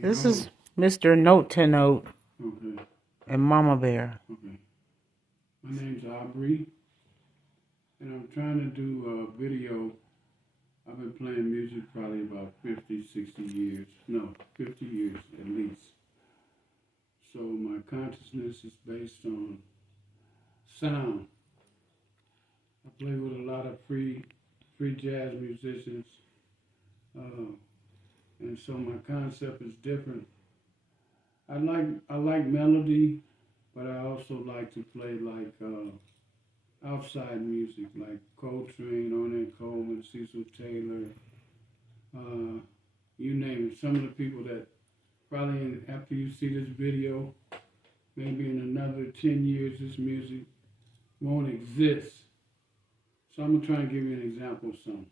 This is Mr. Note to Note Okay. and Mama Bear. Okay. My name's Aubrey, and I'm trying to do a video. I've been playing music probably about 50, 60 years. No, 50 years at least. So my consciousness is based on sound. I play with a lot of free jazz musicians, and so my concept is different. I like melody, but I also like to play like outside music, like Coltrane, Ornette Coleman, Cecil Taylor, you name it. Some of the people that probably after you see this video, maybe in another 10 years, this music won't exist. So I'm gonna try and give you an example of something.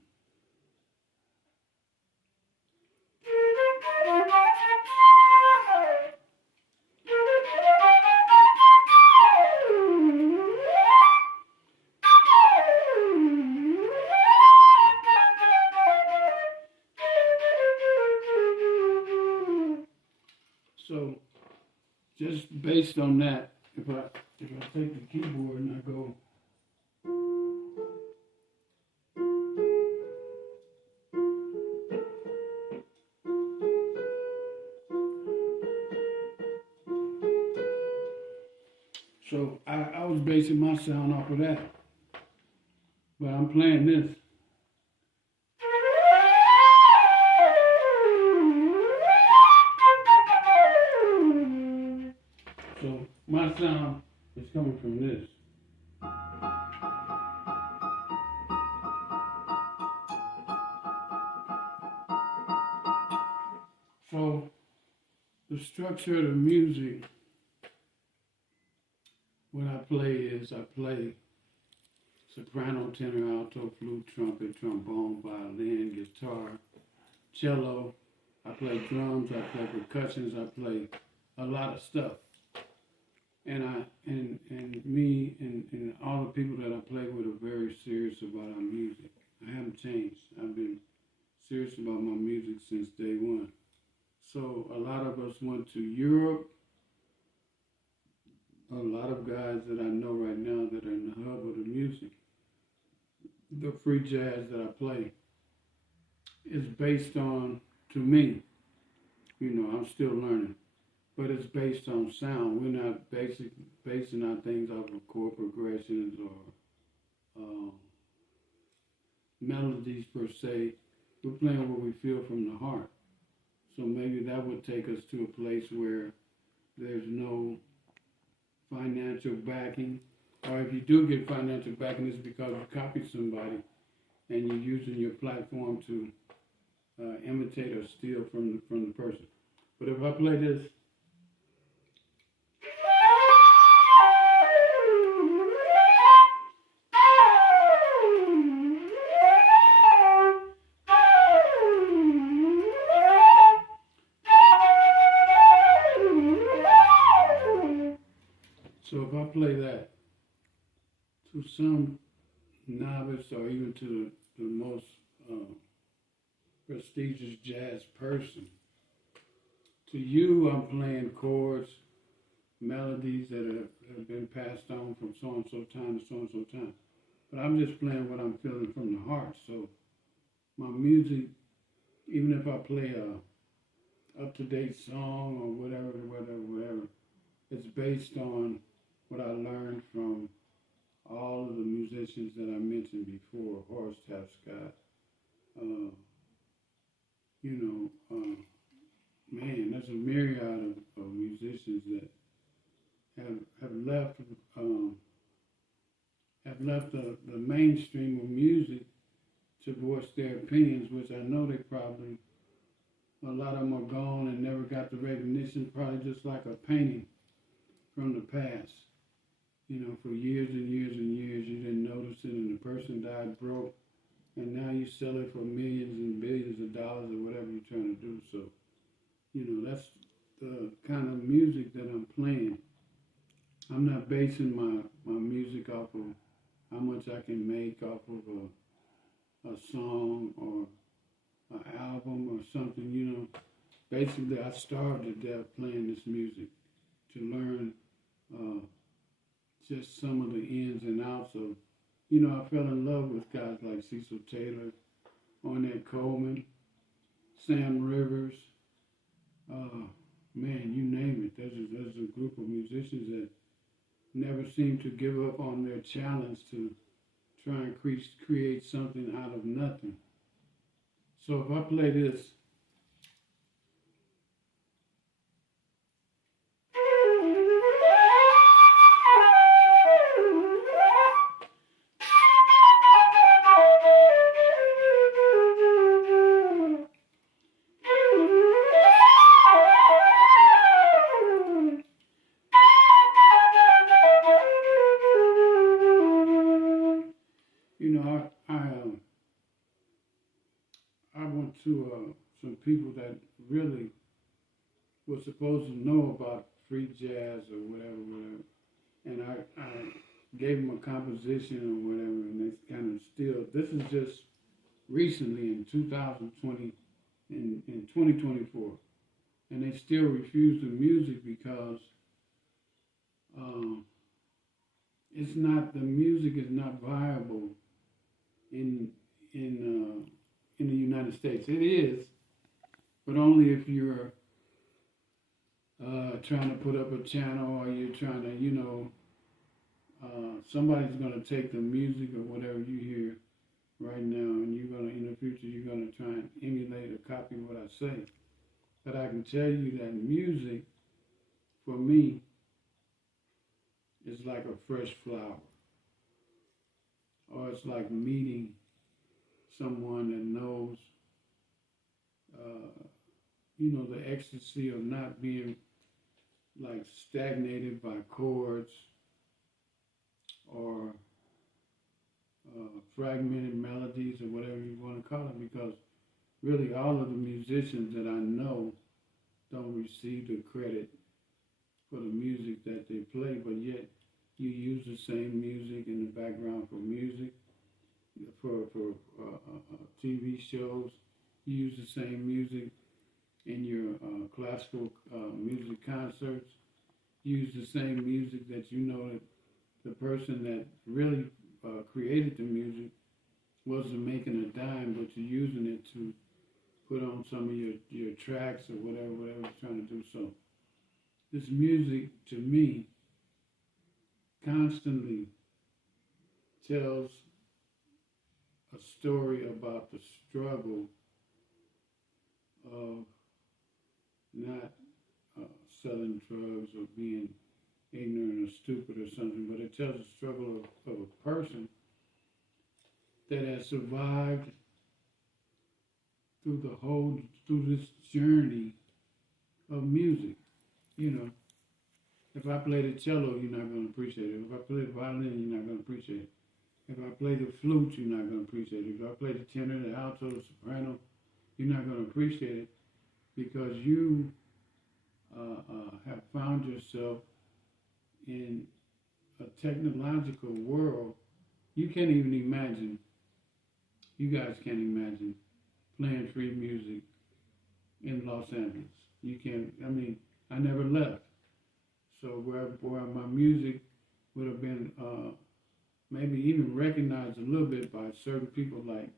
So just based on that, if I take the keyboard and I go, so I was basing my sound off of that, but I'm playing this. So my sound is coming from this. So the structure of the music, what I play is I play soprano, tenor, alto, flute, trumpet, trombone, violin, guitar, cello. I play drums, I play percussions, I play a lot of stuff. And me and all the people that I play with are very serious about our music. I haven't changed. I've been serious about my music since day one. So a lot of us went to Europe. A lot of guys that I know right now that are in the hub of the music, the free jazz that I play, is based on, to me, I'm still learning, but it's based on sound. We're not basing our things off of chord progressions or melodies per se. We're playing what we feel from the heart. So maybe that would take us to a place where there's no financial backing, or if you do get financial backing, it's because you copied somebody and you're using your platform to imitate or steal from the person. But if I play this, so if I play that to some novice or even to the most prestigious jazz person, to you I'm playing chords, melodies that have been passed on from so and so time to so and so time. But I'm just playing what I'm feeling from the heart. So my music, even if I play a up-to-date song or whatever, it's based on what I learned from all of the musicians that I mentioned before, Horace Tapscott, man, there's a myriad of musicians that have left the mainstream of music to voice their opinions, which I know a lot of them are gone and never got the recognition, probably just like a painting from the past. For years and years and years, you didn't notice it, and the person died broke, and now you sell it for millions and billions of dollars or whatever you're trying to do. So, that's the kind of music that I'm playing. I'm not basing my music off of how much I can make off of a song or an album or something, basically I starved to death playing this music to learn just some of the ins and outs of, I fell in love with guys like Cecil Taylor, Ornette Coleman, Sam Rivers, man, you name it. There's a group of musicians that never seem to give up on their challenge to try and create something out of nothing. So if I play this, I went to some people that really were supposed to know about free jazz or whatever, and I gave them a composition or whatever, and they kind of still. This is just recently in 2020, in 2024, and they still refuse the music because it's not, the music is not viable in the United States. It is, but only if you're trying to put up a channel, or you're trying to, somebody's going to take the music or whatever you hear right now, and you're going to, in the future, you're going to try and emulate or copy what I say. But I can tell you that music, for me, is like a fresh flower. Or it's like meeting someone that knows, the ecstasy of not being like stagnated by chords or fragmented melodies or whatever you want to call it, because really all of the musicians that I know don't receive the credit for the music that they play, but yet you use the same music in the background for music, for TV shows. You use the same music in your classical music concerts. You use the same music that that the person that really created the music wasn't making a dime, but you're using it to put on some of your tracks or whatever you're trying to do. So this music, to me, constantly tells a story about the struggle of not selling drugs or being ignorant or stupid or something, but it tells the struggle of a person that has survived through this journey of music. If I play the cello, you're not going to appreciate it. If I play the violin, you're not going to appreciate it. If I play the flute, you're not going to appreciate it. If I play the tenor, the alto, the soprano, you're not going to appreciate it, because you have found yourself in a technological world. You can't even imagine, you guys can't imagine playing free music in Los Angeles. You can't, I never left. So where my music would have been maybe even recognized a little bit by certain people like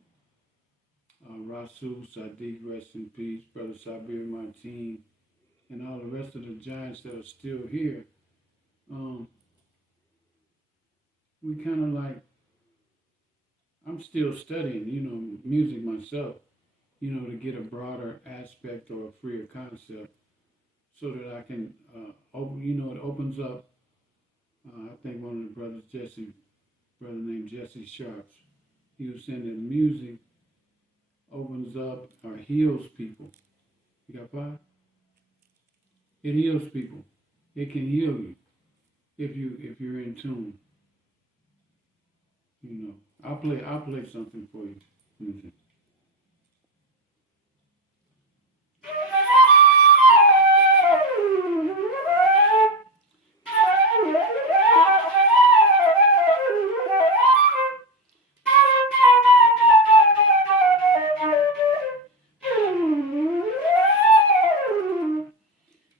Rasul Sadiq, rest in peace, Brother Sabir Martin, and all the rest of the giants that are still here. We kind of like, I'm still studying, music myself, to get a broader aspect or a freer concept, so that I can, it opens up. I think one of the brother named Jesse Sharps, he was saying that music opens up or heals people. You got 5? It heals people. It can heal you if you're in tune. I'll play something for you. Let me see.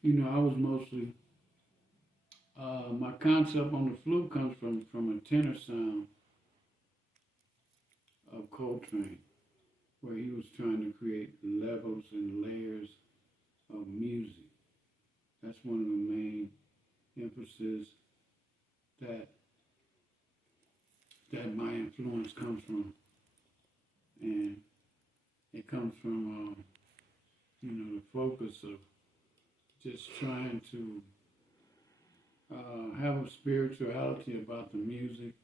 I was mostly my concept on the flute comes from a tenor sound of Coltrane, where he was trying to create levels and layers of music. That's one of the main emphasis that my influence comes from, and it comes from the focus of just trying to have a spirituality about the music,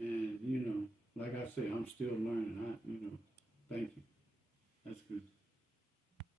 and like I say, I'm still learning. Thank you. That's good.